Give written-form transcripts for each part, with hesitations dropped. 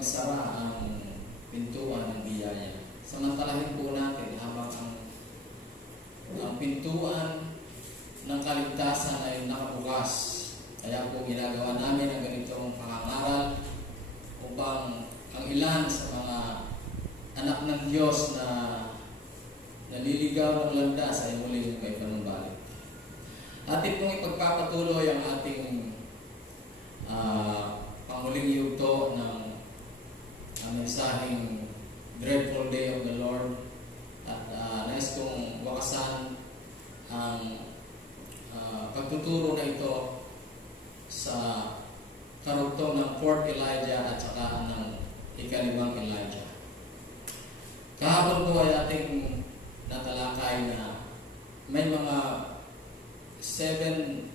magsara ang pintuan ng biyaya. Samantalahin po natin habang ang pintuan ng kaligtasan ay nakabukas. Kaya po ginagawa namin ang ganitong pangangaral upang ang ilan sa mga anak ng Diyos na naliligaw ng landas ay muling may panumbalik. Atin pong ipagpapatuloy ang ating panguling yugto ng mensaheng Dreadful Day of the Lord, at nais kong wakasan ang pagtuturo na ito sa karugtong ng 4th Elijah at saka ng ikalibang Elijah. Kahapon po ay ating natalakay na may mga 7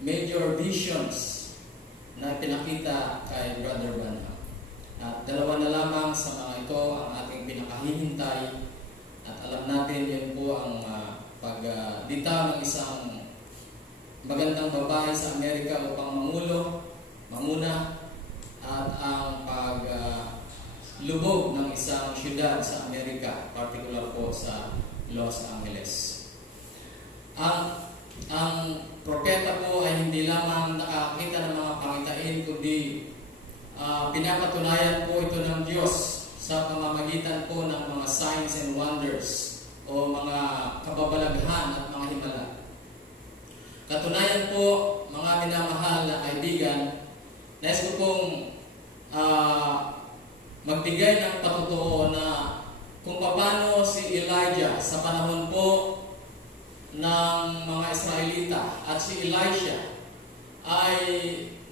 major visions na pinakita kay Brother Branham. At 2 na lamang sa mga ito ang ating pinakahihintay, at alam natin yan po ang pagdita ng isang magandang babae sa Amerika upang mamuna, at ang paglubog ng isang syudad sa Amerika, particular po sa Los Angeles. Ang propeta po ay hindi lamang nakakita ng mga pangitain, kundi pinapatunayan po ito ng Diyos sa pamamagitan po ng mga signs and wonders o mga kababalaghan at mga himala. Katunayan po, mga minamahal na kaibigan, nais ko pong magbigay ng patotoo na kung paano si Elijah sa panahon po ng mga Israelita at si Elisha ay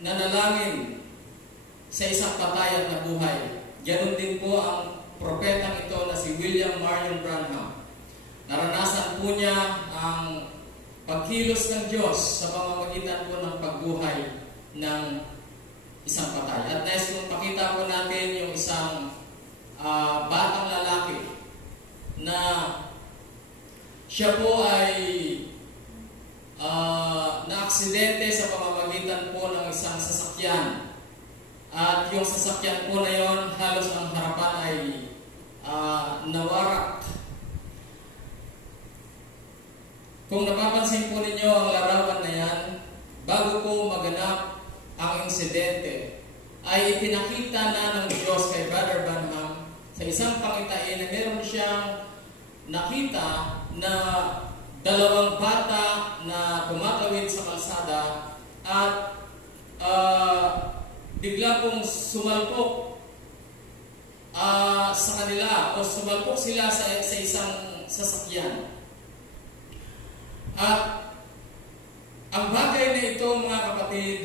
nanalangin sa isang patay at nabuhay. Ganon din po ang propetang ito na si William Marion Branham. Naranasan po niya ang pagkilos ng Diyos sa pamamagitan po ng pagbuhay ng isang patay. At nais kong pakita po natin yung isang batang lalaki na siya po ay na-aksidente sa pamamagitan po ng isang sasakyan. At yung sasakyan po na yon, halos ang harapan ay nawarak. Kung napapansin po ninyo ang larawan na yan, bago po maganap ang insidente, ay ipinakita na ng Diyos kay Brother Branham sa isang pangitain na meron siyang nakita na 2 bata na tumatawid sa kalsada at bigla pong sumalpok sa kanila o sumalpok sila sa isang sasakyan. At ang bagay na ito, mga kapatid,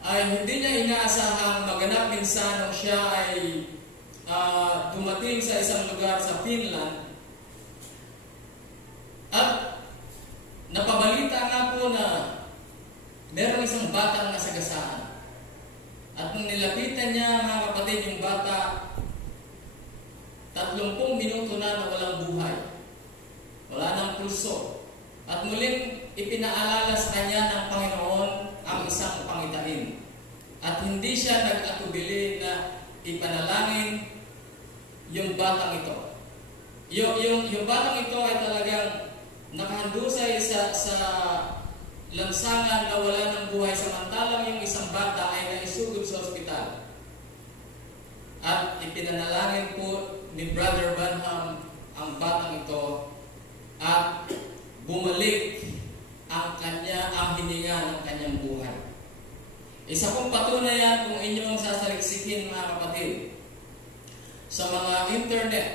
ay hindi niya inaasahang maganap minsan nung siya ay dumating sa isang lugar sa Finland. At napabalita nga po na meron isang batang nasagasaan. At nung nilapitan niya, mga kapatid, yung bata, 30 minuto na walang buhay. Wala nang pulso. At muling ipinaalala sa kanya ng Panginoon ang isang pangitain. At hindi siya nag-atubili na ipanalangin yung batang ito. Yung batang ito ay talagang nakahandusay sa lansangan na wala ng buhay, samantalang yung isang bata ay naisugod sa ospital. At ipinanalangin po ni Brother Branham ang batang ito at bumalik ang hininga ng kanyang buhay. Isa pong patunayan kung inyong sasaliksikin, mga kapatid, sa mga internet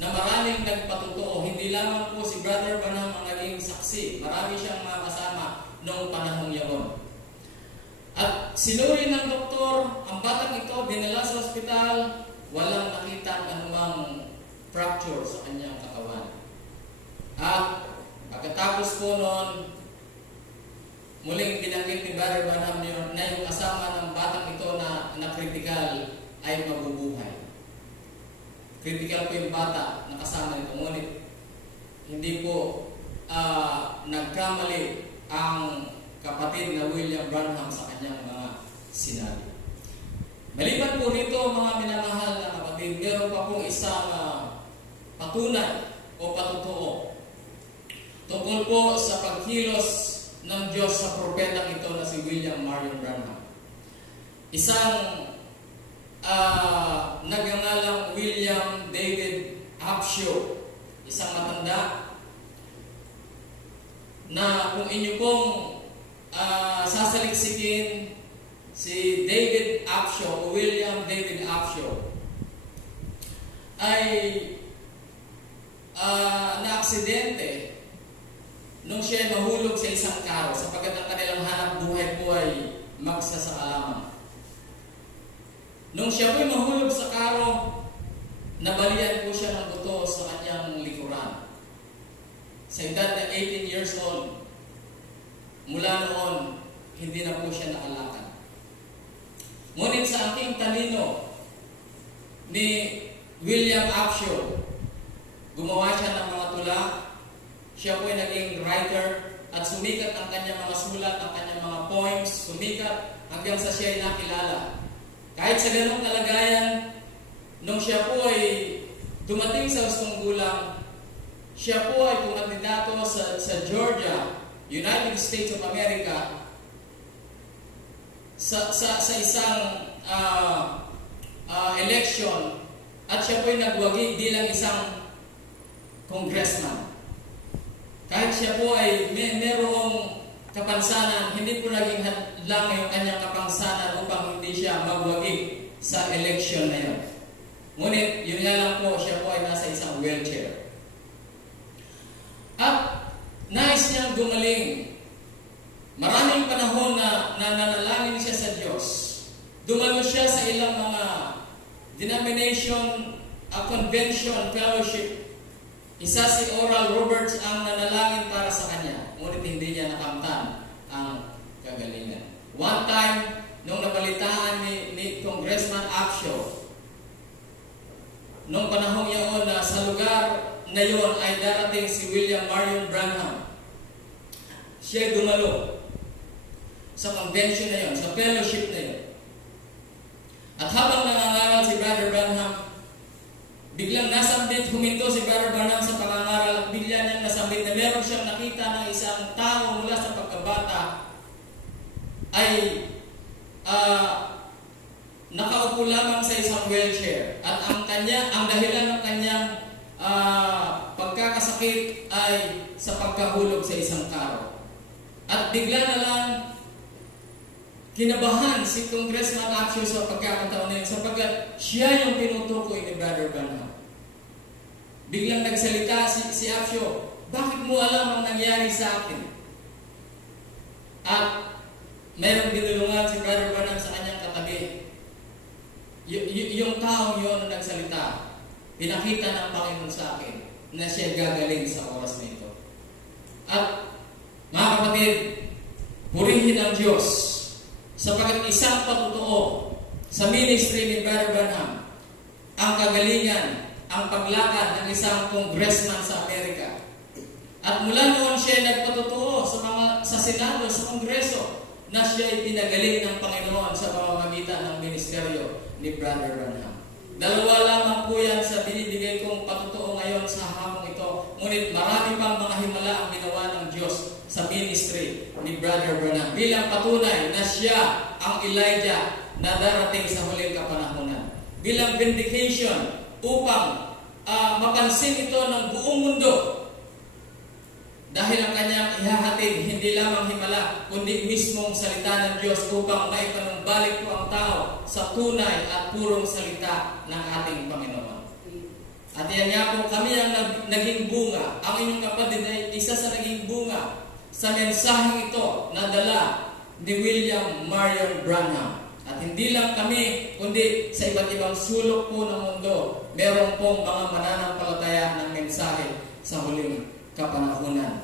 na maraming nagpatotoo, hindi lamang po si Brother Branham ang naging saksi. Marami siyang mga kasama noong panahong yaon. At sinuri ng doktor, ang batang ito dinala sa ospital, walang nakita anumang fracture sa kanyang katawan. At pagkatapos po noon, muling binanggit ni Brother Branham na yung kasama ng batang ito na critical ay mabubuhay. Critical po yung bata na kasama nito. Ngunit hindi po nagkamali ang kapatid na William Branham sa kanyang mga sinabi. Maliban po rito, mga minamahal na kapatid, meron pa pong isang patunay o patutuo tungkol po sa pagkilos ng Diyos sa propetang ito na si William Marion Branham. Isang nagngangalang William David Upshaw, isang matanda na kung inyo pong sasaliksikin si David Upshaw o William David Upshaw ay na-aksidente nung siya mahulog sa isang karo sapagkat ang kanilang hanap buhay po ay magsasaka lamang. Nung siya po'y mahulog sa karo, nabalian po siya ng buto sa kanyang likuran. Sa edad na 18 years old, mula noon, hindi na po siya nakalakad. Ngunit sa aking talino ni William Upshaw, gumawa siya ng mga tula. Siya po ay naging writer at sumikat ang kanyang mga sulat, ang kanyang mga poems, sumikat hanggang sa siya ay nakilala. Kahit sa ganong kalagayan, nung siya po ay dumating sa hustong gulang, siya po ay kumandidato sa Georgia, United States of America, sa isang election, at siya po ay nagwagi bilang isang congressman. Kahit siya po ay merong kapansanan, hindi po naging hadlang yung kanyang kapansanan upang hindi siya magwagi sa election na yun. Ngunit, yun nga lang po, siya po ay nasa isang wheelchair. At nais niyang gumaling. Maraming panahon na nanalangin siya sa Diyos. Dumalo siya sa ilang mga denomination, convention, fellowship. Isa si Oral Roberts ang nanalangin para sa kanya, ngunit hindi niya nakamtan ang kagalingan. One time, nung nabalitaan ni Congressman Upshaw, nung panahon yun na sa lugar na yun ay darating si William Marion Branham, siya dumalo sa convention na yun, sa fellowship na yun. At habang nangangaral si Brother Branham, biglang nasambit, huminto si Brother Branham sa pangangaral at bigla niyang nasambit na meron siyang nakita ng isang tao mula sa pagkabata ay nakaupo lamang sa isang wheelchair at ang dahilan ng kanyang pagkakasakit ay sa pagkahulog sa isang karo. At bigla na lang kinabahan si Congressman Upshaw sa pagkakataon na yun sapagkat siya yung tinutukoy ni Brother Branham. Biglang nagsalita si Upshaw, bakit mo alam ang nangyari sa akin? At mayroong binulungan si Brother Branham sa kanyang katabi. Yung taong yun na nagsalita, pinakita ng Panginoon sa akin na siya gagaling sa oras na ito. At mga kapatid, purihin ang Diyos sapagkat isang patutuo sa ministry ni Brother Branham ang kagalingan, ang paglakad ng isang congressman sa Amerika. At mula noon siya nagpatutuo sa Senado, sa Kongreso, na siya ay pinagaling ng Panginoon sa pamamagitan ng ministeryo ni Brother Branham. Dalawa lamang po yan sa binibigay kong patutuo ngayon sa hapong ito. Ngunit marami pang mga himala ang ginawa ng Diyos sa ministry ni Brother Branham bilang patunay na siya ang Elijah na darating sa huling kapanahunan. Bilang vindication upang mapansin ito ng buong mundo dahil ang kanyang ihahatid hindi lamang himala kundi mismong salita ng Diyos upang maipanumbalik po ang tao sa tunay at purong salita ng ating Panginoon. At yan nga po, kami ang naging bunga. Ang inyong kapatid ay isa sa naging bunga sa mensaheng ito na dala ni William Marion Branham. At hindi lang kami, kundi sa iba't ibang sulok po ng mundo, meron pong mga mananampalataya ng mensahe sa huling kapanahunan.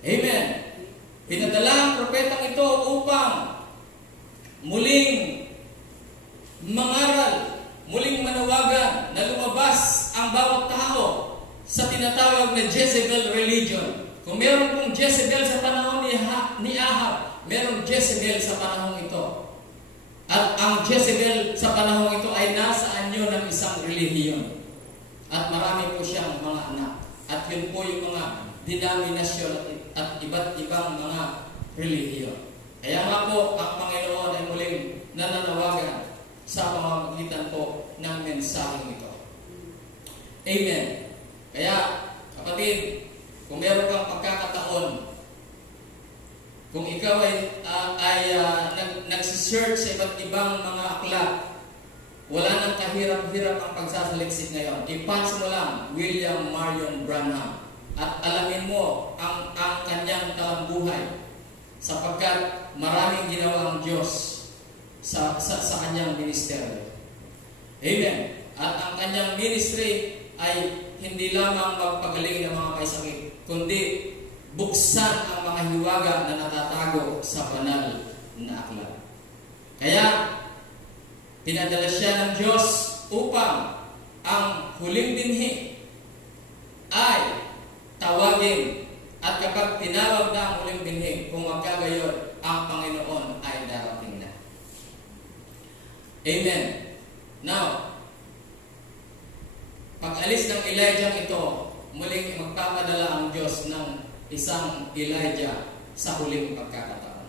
Amen. Pinadala ang propetang ito upang muling mangaral, muling manawagan na lumabas ang bawat tao sa tinatawag na Jezebel religion. Kung meron pong Jezebel sa panahon ni Ahab, meron Jezebel sa panahon ito. ang Jezebel sa panahon ito ay nasa anyo ng isang relihiyon. At marami po siyang mga anak. At yun po yung mga denominasyon at iba't ibang mga relihiyon. Kaya nga po, ang Panginoon ay muling nananawagan sa pamamagitan po ng mensaheng ito. Amen. Kaya, kapatid, kung meron kang pagkakataon, kung ikaw ay nagsisearch sa iba't ibang mga aklat, wala nang kahirap-hirap ang pagsasaliksik ngayon. I-punch mo lang William Marion Branham at alamin mo ang kanyang talambuhay sapagkat maraming ginawa ang Diyos sa kanyang ministeryo. Amen. At ang kanyang ministry ay hindi lamang magpagaling ng mga may sakit, kundi buksan ang mga hiwaga na natatago sa banal na aklat. Kaya, pinadala siya ng Diyos upang ang huling binhi ay tawagin, at kapag tinawag na ang huling binhi, kung magkagayon, ang Panginoon ay darating na. Amen. Now, pag-alis ng Elijah ito, muling magpapadala ang Diyos ng isang Elijah sa huling pagkakataon.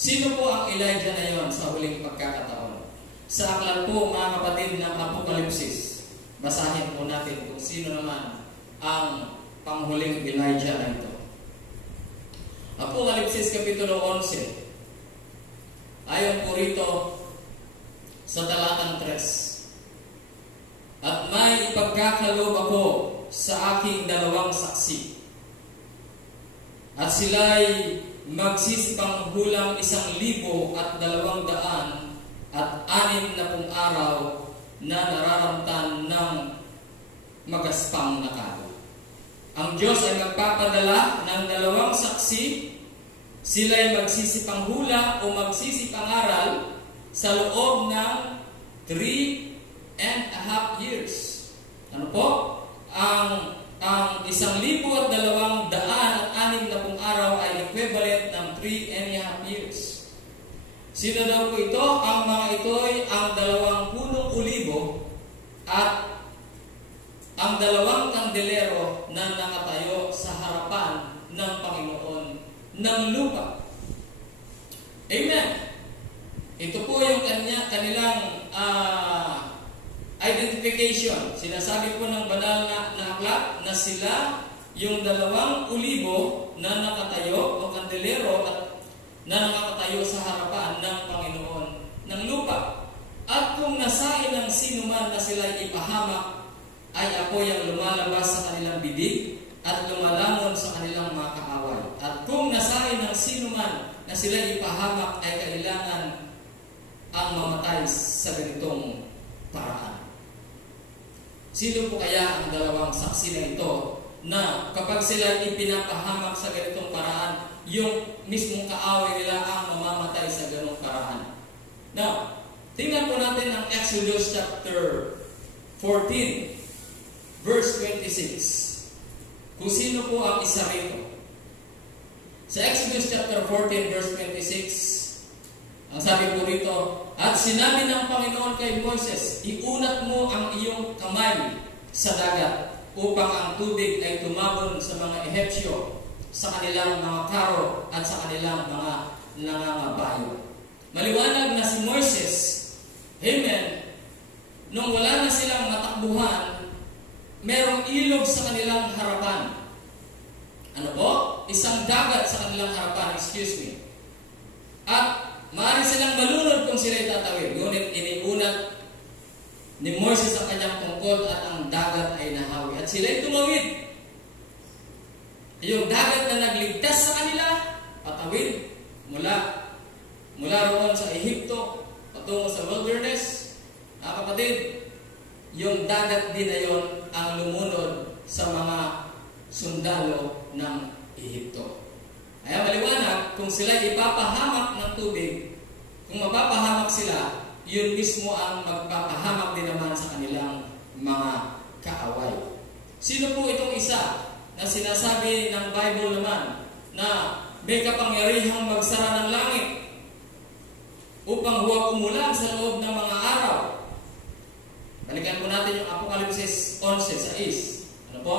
Sino po ang Elijah na yon sa huling pagkakataon? Sa aklat po, mga kapatid, ng Apokalipsis, basahin po natin kung sino naman ang panghuling Elijah na ito. Apokalipsis Kapitulo 11. Ayon po rito sa talatang 3. At may ipagkakaloob ako sa aking dalawang saksi. At sila'y magsisipanghulang 1,200 at 60 araw na nararamtan ng magaspang na kahoy. Ang Diyos ay magpapadala ng dalawang saksi. Sila'y magsisipanghula o magsisipangaral sa loob ng 3.5 years. Ano po? Ang 1,260 araw ay equivalent ng 3.5 years. Sino daw po ito? Ang mga ito ay ang 20 olibo at ang 2 kandelero na nakatayo sa harapan ng Panginoon ng lupa. Amen. Ito po yung kanilang identification. Sinasabi po ng banal na aklat na sila yung 2 olibo na nakatayo o kandelero at na nakatayo sa harapan ng Panginoon ng lupa. At kung nasain ng sino man na sila ipahamak, ay apoy ang lumalabas sa kanilang bibig at lumalamon sa kanilang mga kaaway. At kung nasain ng sino man na sila ipahamak, ay kailangan ang mamatay sa ganitong paraan. Sino po kaya ang 2 saksi na ito na kapag sila ipinapahamak sa ganitong paraan, yung mismong kaaway nila ang mamamatay sa ganitong paraan? Now, tingnan po natin ang Exodus chapter 14, verse 26. Kung sino po ang isa rito. Sa Exodus chapter 14, verse 26, ang sabi po rito, at sinabi ng Panginoon kay Moses, iunat mo ang iyong kamay sa dagat upang ang tubig ay tumabon sa mga Ehipsyo, sa kanilang mga karo at sa kanilang mga nangangabayo. Maliwanag na si Moses, amen, nung wala na silang matakbuhan, merong ilog sa kanilang harapan. Ano po? Isang dagat sa kanilang harapan, excuse me. At maaari silang malunod kung sila'y tatawid. Ngunit iniunat ni Moses ang kanyang tungkod at ang dagat ay nahawi. At sila'y tumawid. Yung dagat na nagligtas sa kanila, patawid mula roon sa Ehipto patungo sa wilderness. Kapatid, yung dagat din na yon ang lumunod sa mga sundalo ng Ehipto. Kaya maliwanag, kung sila ipapahamak ng tubig, kung mapapahamak sila, yun mismo ang magpapahamak din naman sa kanilang mga kaaway. Sino po itong isa na sinasabi ng Bible naman na may kapangyarihang magsara ng langit? upang huwag umulan sa loob ng mga araw. Balikan po natin yung Apokalipsis 11:6. Ano po?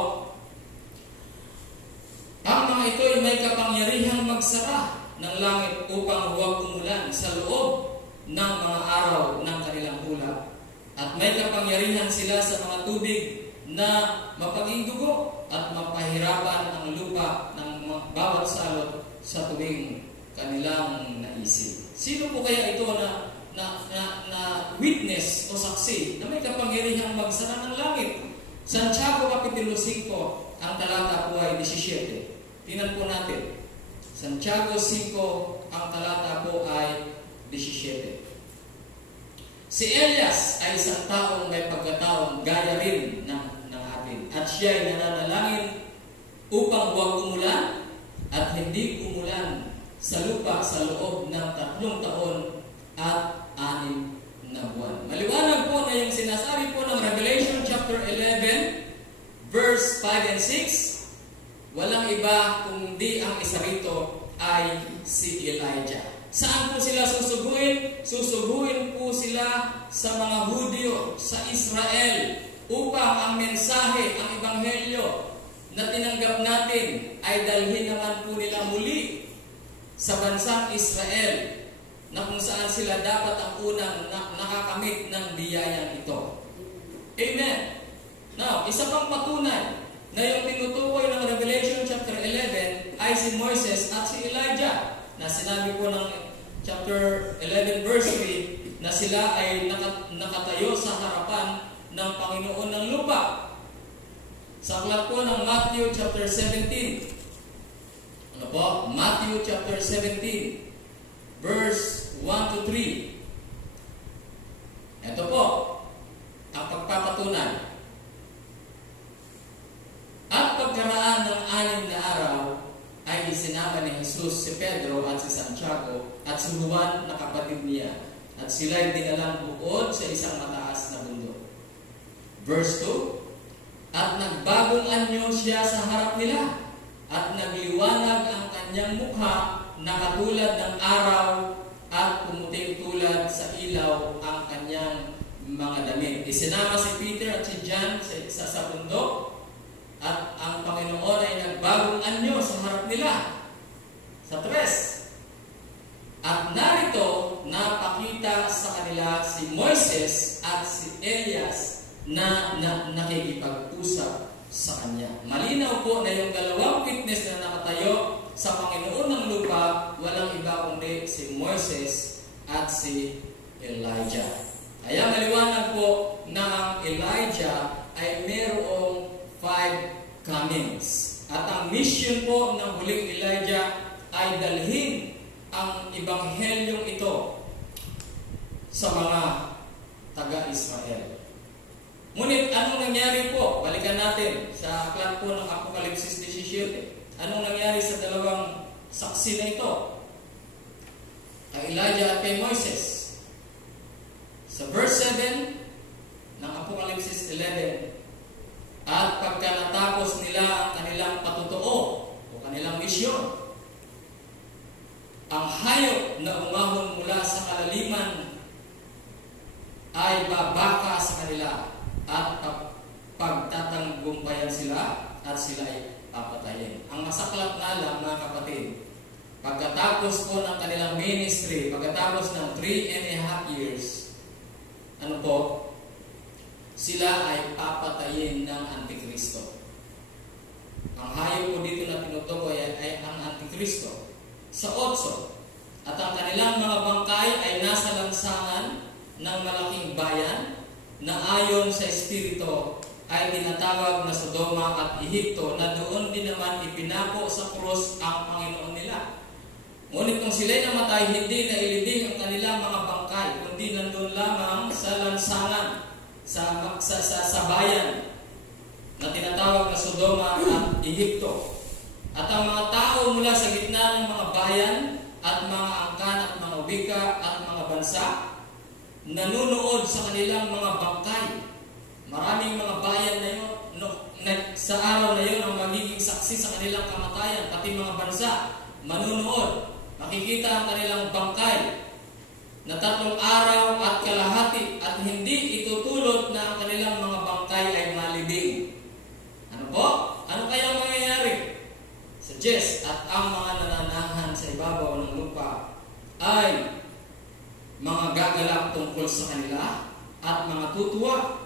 Ang mga ito ay may kapangyarihang magsara ng langit upang huwag umulan sa loob ng mga araw ng kanilang hula. At may kapangyarihan sila sa mga tubig na mapaging dugo at mapahirapan ang lupa ng bawat salot sa tuwing kanilang naisip. Sino po kaya ito na witness o saksi na may kapangyarihang magsara ng langit? Santiago Kapitulo 5, ang talata po ay 17. Tingnan po natin. Santiago 5, ang talata po ay 17. Si Elias ay isang taong may pagkataong gaya rin ng atin. At siya ay nananalangin upang huwag umulan at hindi umulan sa lupa sa loob ng 3 taon at 6 na buwan. Maliwanag po na yung sinasabi po ng Revelation chapter 11 verse 5 and 6, walang iba kundi ang isa rito ay si Elijah. Saan po sila susuguin? Susuguin po sila sa mga Hudyo, sa Israel, upang ang mensahe, ang ebanghelyo na tinanggap natin ay dalhin naman po nila muli sa bansang Israel, na kung saan sila dapat ang unang nakakamit ng biyayang ito. Amen. Now, isa pang patunay na yung tinutukoy ng Revelation chapter 11 ay si Moises at si Elijah, na sinabi po ng chapter 11 verse 3 na sila ay nakatayo sa harapan ng Panginoon ng lupa. Sa aklat po ng Matthew chapter 17. Ano po? Matthew chapter 17 verse 1 to 3. Ito po ang pagpapatunay. At pagkaraan ng 6 na araw ay isinama ni Jesus si Pedro at si Santiago at si Juan na kapatid niya, at sila ay dinalang buod sa isang mataas na bundok. Verse 2, at nagbagong anyo siya sa harap nila, at nagliwanag ang kanyang mukha na katulad ng araw, at pumuting tulad sa ilaw ang kanyang mga damit. Isinama si Peter at si John sa bundok, at ang Panginoon ay nagbagong anyo sa harap nila. Sa 3, at narito napakita sa kanila si Moises at si Elias na nakikipag-usap sa kanya. Malinaw po na yung dalawang witness na nakatayo sa Panginoon ng lupa, walang iba kundi si Moises at si Elijah. Kaya maliwanag po na ang Elijah ay mayroong 5 comings. At ang mission po ng huling Elijah ay dalhin ang ebanghelyong ito sa mga taga-Israel. Ngunit anong nangyari po? Balikan natin sa aklat po ng Apokalipsis 17. Anong nangyari sa dalawang saksi na ito? Kay Elijah at kay Moises. Sa verse 7 ng Apokalipsis 11, at pagka natapos nila ang kanilang patotoo o kanilang misyon, ang hayop na umahon mula sa kalaliman ay babaka sa kanila at pagtatanggumpayan sila at sila ay papatayin. Ang masaklap na lang, mga kapatid, pagkatapos po ng kanilang ministry, pagkatapos ng 3.5 years, ano po? Sila ay papatayin ng Antikristo. Ang hayop po dito na tinutukoy ay ang Antikristo. Sa 8, at ang kanilang mga bangkay ay nasa lansangan ng malaking bayan na ayon sa Espiritu ay tinatawag na Sodoma at Ehipto, na doon din naman ipinako sa krus ang Panginoon nila. Ngunit kung sila'y namatay, hindi na ilibing ang kanilang mga bangkay, kundi nandun lamang sa lansangan, sa bayan na tinatawag na Sodoma at Ehipto. At ang mga tao mula sa gitna ng mga bayan at mga angkan at mga wika at mga bansa nanunood sa kanilang mga bangkay. Maraming mga bayan na yun, sa araw na yun ang magiging saksi sa kanilang kamatayan, pati mga bansa manunood, makikita ang kanilang bangkay. na 3 araw at kalahati at hindi itutulot na ang kanilang mga bangkay ay malibing. Ano po? Ano kaya mangyayari? Suggest at ang mga nananahan sa ibabaw ng lupa ay mga gagalak tungkol sa kanila at mga tutuwa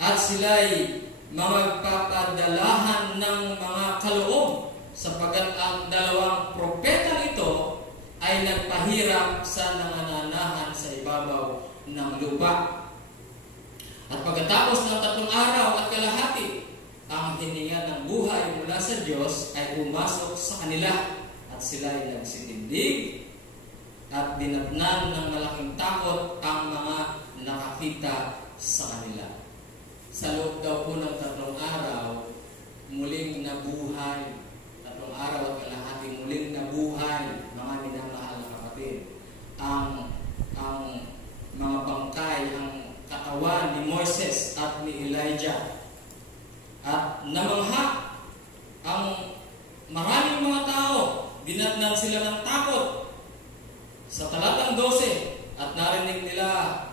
at sila'y magpapadalahan ng mga kaloob sapagkat ang 2 propetang ito ay nagpahirap sa nananahan sa ibabaw ng lupa. At pagkatapos ng 3 araw at kalahati, ang hininga ng buhay mula sa Diyos ay pumasok sa kanila at sila ay nagsitindig at dinatnan ng malaking takot ang mga nakakita sa kanila. Sa loob daw po ng 3 araw, muling nabuhay. 3 araw at kalahati, muling nabuhay, mga minamahal na kapatid. Ang mga bangkay, ang katawan ni Moises at ni Elijah. At namangha ang maraming mga tao, dinatnan sila ng takot. Sa talatang 12, at narinig nila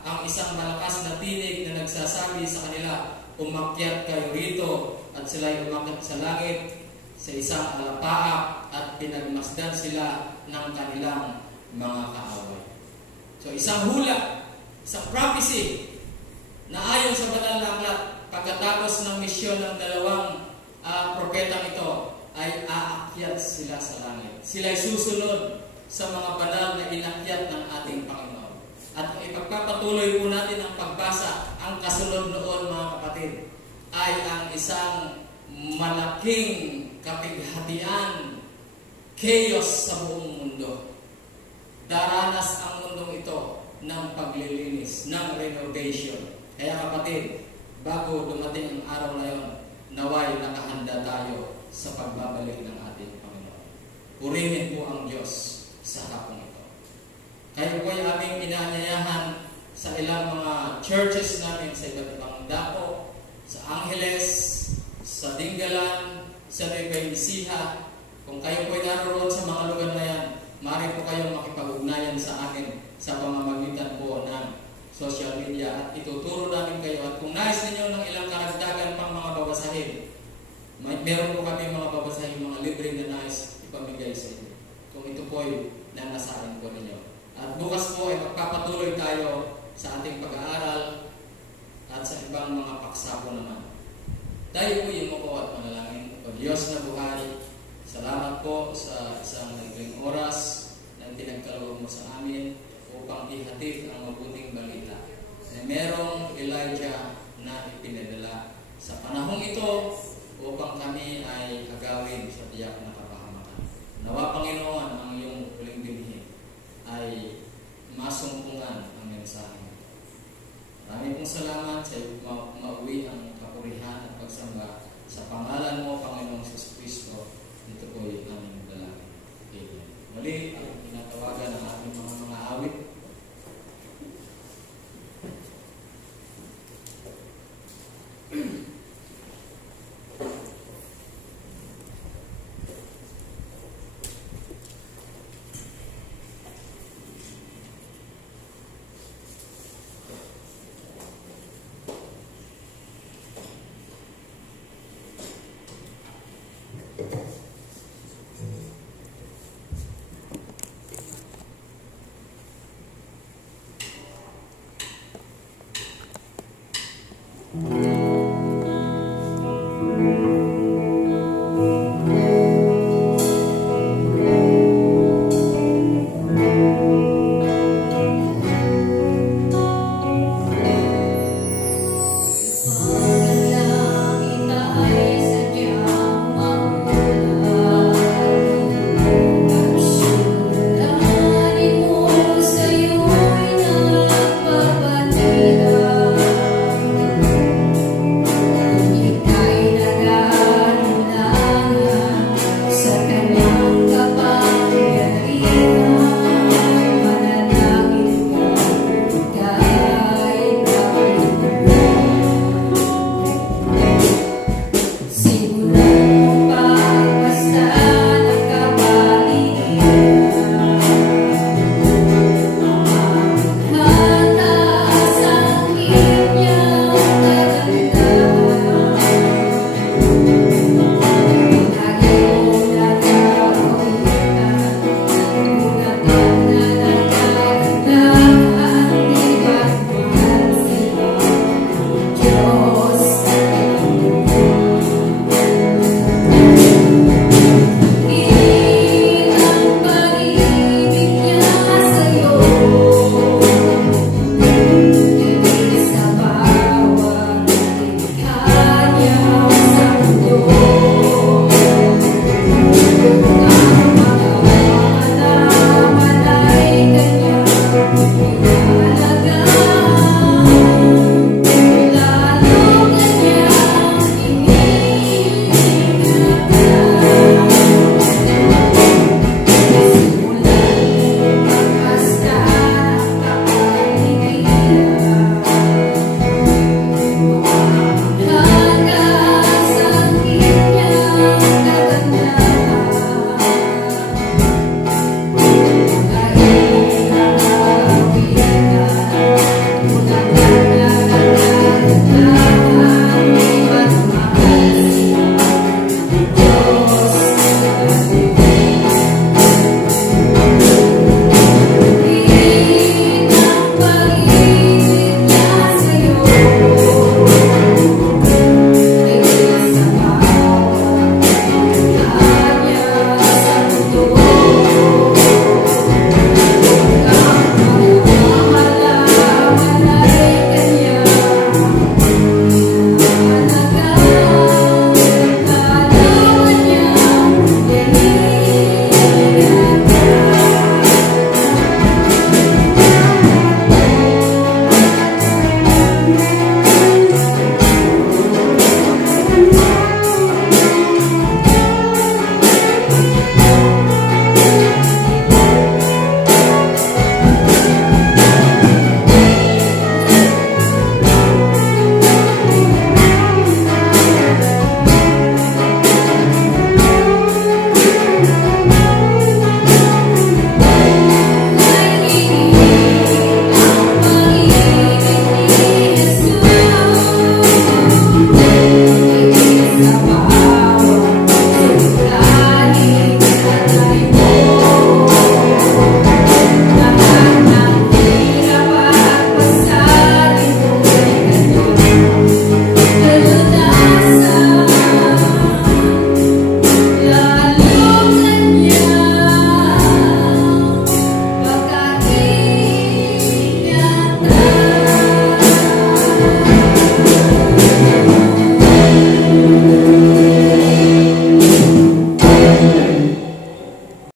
ang isang malakas na tinig na nagsasabi sa kanila, umakyat kayo rito, at sila'y umakyat sa langit sa isang alapaap at pinagmasdan sila ng kanilang mga kaaway. So isang hula, isang prophecy na ayon sa banal na aklat, pagkatapos ng misyon ng 2 propetang ito ay aakyat sila sa langit. Sila'y susunod sa mga banal na inakyat ng ating Panginoon. At kung ipagpapatuloy po natin ang pagbasa, ang kasunod noon mga kapatid, ay ang isang malaking kapighatian, chaos sa buong mundo. Daranas ang mundong ito ng paglilinis, ng renovation. Kaya kapatid, bago dumating ang araw na yon, naway nakahanda tayo sa pagbabalik ng ating Panginoon. Purihin po ang Diyos sa hapong ito. Kayo po ay aming inaanyayahan sa ilang mga churches namin sa iba't ibang dako, sa Angeles, sa Dingalan, sa Nueva Ecija. Kung kayo po ay naroon sa mga lugar na yan, maaari po kayong makipag-ugnayan sa akin sa pamamagitan po ng social media at ituturo namin kayo. At kung nais ninyo ng ilang karagdagan pang mga babasahin, meron po kami mga babasahin, mga libre na nais ipamigay sa inyo. Kung ito po ay nanasain po ninyo. At bukas po ay magpapatuloy tayo sa ating pag-aaral at sa ibang mga paksa po naman. Tayo po yung po at manalangin. O Diyos na buhay, salamat po sa isang maigling oras na pinagkaloob mo sa amin upang ihatid ang mabuting balita na merong Elijah na ipinadala sa panahong ito upang kami ay agawin sa tiyak na kapahamakan. Nawa Panginoon ang iyong huling binhi ay masumpungan ang mensahe. Maraming pong salamat sa mauwi ang kapurihan at pagsamba sa pangalan mo, Panginoong Jesucristo. Ito po ay aming dalangin. Amen. Muli, ang pinatawagan ng ating mga awit. sa